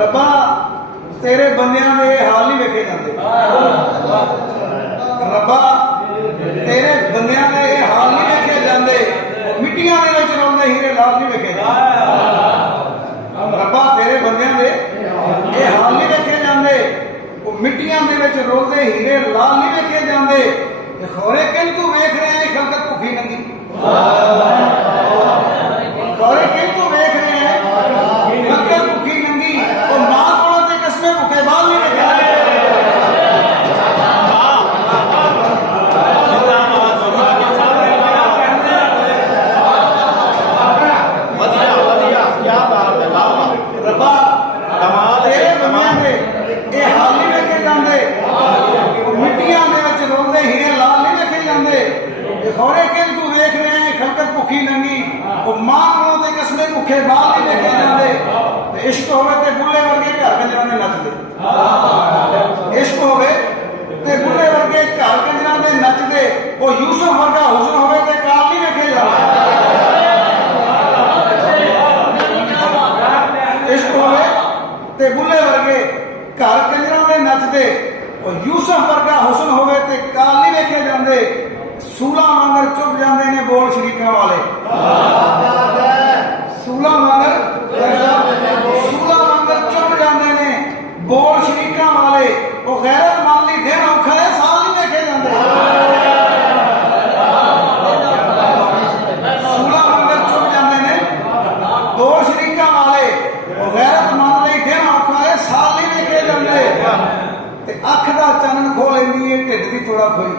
रब्बा तेरे बंदियां दे हाल नहीं वेखे जाते। रब्बा तेरे बंदियां दे हाल नहीं वेखे जाते। मिट्टियां दे विच रौंदे हीरे लाल नहीं वेखे जाते। रब्बा तेरे बंदियां दे ये हाल नहीं वेखे जाते। मिट्टियां दे विच रौंदे हीरे लाल नहीं वेखे जाते। खौरे किन तू वेख रहे हैं खलकत भुखी नंगी। खौरे किन तू वेख रहे हैं खलकत भुखी नंगी। और मां कोलों ते कसमे भुखे बाल नहीं वेखे रब्बा तेरे बंदियां दे ये हाल नहीं वेखे जाते। मिट्टियां दे विच रौंदे हीरे लाल नहीं वेखे जाते। खौरे किन तू वेख रहे हैं खलकत भुखी नंगी। और मां कोलों ते कसमे भुखे बाल नहीं वेखे जाते। इश्क होवे ते बुल्ले वर्गे घर कंजरां दे नचदे। इश्क होवे ते बुल्ले वर्गे घर कंजरां दे नचदे। वो यूसुफ वर्गा हुस्न होवे ते काल नहीं वेखे जाते। इश्क होवे ते बुल्ले वर्गे घर कंजरां दे नचदे। और यूसुफ वर्गा हुस्न होवे ते काल नहीं वेखे जाते। सूला वांगर चुप जाते ने बोल शरीकां वाले। सूला वांगर चुप जाते ने बोल शरीकां वाले। वो गैरत मान ली दिन औखा है साल नहीं देखे जाते। सूला वांगर चुप जाते ने बोल शरीकां वाले। वो गैरत मान ली दिन औखा है साल नहीं देखे जाते। अख दा चानन खो लेंदी है ढिड दी थोड़ा खोई।